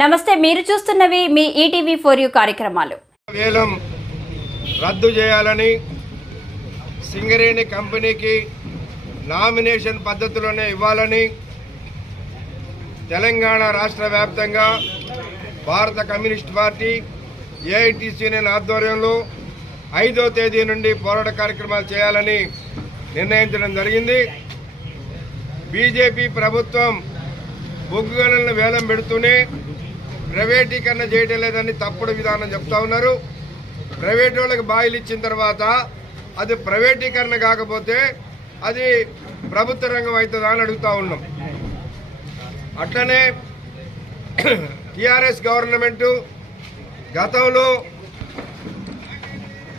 నమస్తే, మీరు చూస్తున్నవి మీ ETV for you కార్యక్రమాలు. వేలం రద్దు చేయాలని సింగరేణి కంపెనీకి నామినేషన్ పద్ధతిలోనే ఇవ్వాలని తెలంగాణ రాష్ట్ర వ్యాప్తంగా భారత కమ్యూనిస్ట్ పార్టీ ఏఐటీసీ ఆధ్వర్యంలో 5వ తేదీ నుండి పోరాట కార్యక్రమాలు చేయాలని నిర్ణయించడం జరిగింది. బీజేపీ ప్రభుత్వం బొగ్గు గనులను వేలం పెడుతూనే ప్రైవేటీకరణ చేయడం లేదని తప్పుడు విధానం చెప్తా ఉన్నారు. ప్రైవేట్ వాళ్ళకి బాయిలు ఇచ్చిన తర్వాత అది ప్రైవేటీకరణ కాకపోతే అది ప్రభుత్వ రంగం అవుతుందా అని అడుగుతూ ఉన్నాం. అట్లనే టీఆర్ఎస్ గవర్నమెంటు గతంలో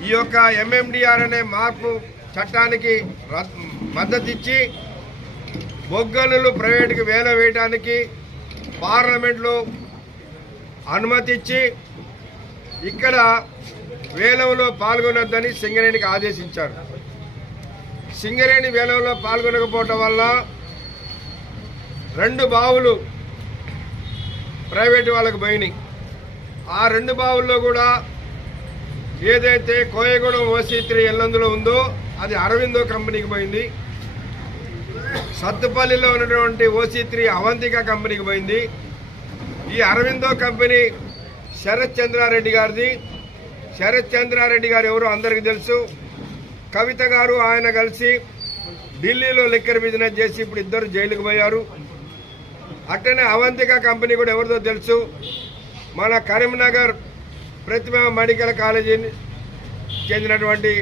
ఈ యొక్క ఎంఎండిఆర్ అనే మార్పు చట్టానికి మద్దతు ఇచ్చి బొగ్గనులు ప్రైవేటుకి వేలం వేయడానికి పార్లమెంట్లో అనుమతి ఇచ్చి ఇక్కడ వేలంలో పాల్గొనొద్దని సింగరేణికి ఆదేశించారు. సింగరేణి వేలంలో పాల్గొనకపోవటం వల్ల 2 బావులు ప్రైవేటు వాళ్ళకు పోయినాయి. ఆ 2 బావుల్లో కూడా ఏదైతే కోయగూడెం ఓసీ3 ఎల్లందులో ఉందో అది అరవిందో కంపెనీకి పోయింది. సత్తుపల్లిలో ఉన్నటువంటి ఓసీ3 అవంతిక కంపెనీకి పోయింది. ఈ అరవిందో కంపెనీ శరత్ చంద్రారెడ్డి గారిది. శరత్ చంద్రారెడ్డి గారు ఎవరో అందరికీ తెలుసు. కవిత గారు ఆయన కలిసి ఢిల్లీలో లిక్కర్ బిజినెస్ చేసి ఇప్పుడు ఇద్దరు జైలుకు పోయారు. అట్టనే అవంతిక కంపెనీ కూడా ఎవరిదో తెలుసు. మన కరీంనగర్ ప్రతిమ మెడికల్ కాలేజీని చెందినటువంటి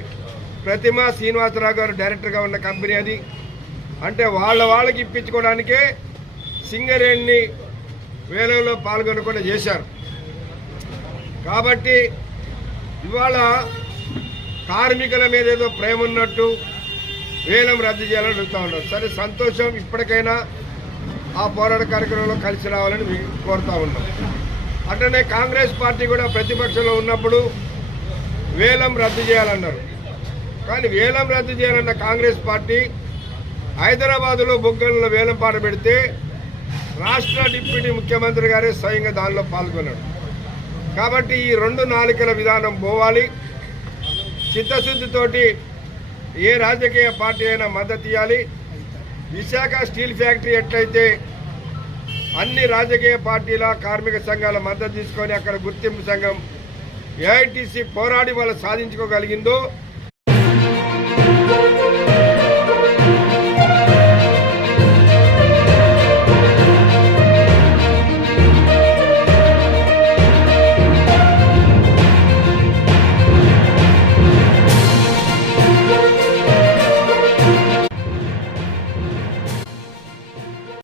ప్రతిమ శ్రీనివాసరావు గారు డైరెక్టర్గా ఉన్న కంపెనీ అది. అంటే వాళ్ళకి ఇప్పించుకోవడానికే సింగరేణిని వేలంలో పాల్గొనకుండా చేశారు. కాబట్టి ఇవాళ కార్మికుల మీద ఏదో ప్రేమ ఉన్నట్టు వేలం రద్దు చేయాలని అడుగుతూ ఉన్నారు. సరే, సంతోషం. ఇప్పటికైనా ఆ పోరాట కార్యక్రమంలో కలిసి రావాలని కోరుతూ ఉన్నాం. అట్లనే కాంగ్రెస్ పార్టీ కూడా ప్రతిపక్షంలో ఉన్నప్పుడు వేలం రద్దు చేయాలన్నారు. కానీ వేలం రద్దు చేయాలన్న కాంగ్రెస్ పార్టీ హైదరాబాదులో బొగ్గలలో వేలం పాట పెడితే రాష్ట్ర డిప్యూటీ ముఖ్యమంత్రి గారే స్వయంగా దానిలో పాల్గొన్నాడు. కాబట్టి ఈ 2 నాలికల విధానం పోవాలి. చిత్తశుద్ధితోటి ఏ రాజకీయ పార్టీ అయినా మద్దతు ఇవ్వాలి. విశాఖ స్టీల్ ఫ్యాక్టరీ ఎట్లయితే అన్ని రాజకీయ పార్టీల కార్మిక సంఘాల మద్దతు తీసుకొని అక్కడ గుర్తింపు సంఘం ఏఐటీసీ పోరాడి వాళ్ళు సాధించుకోగలిగిందో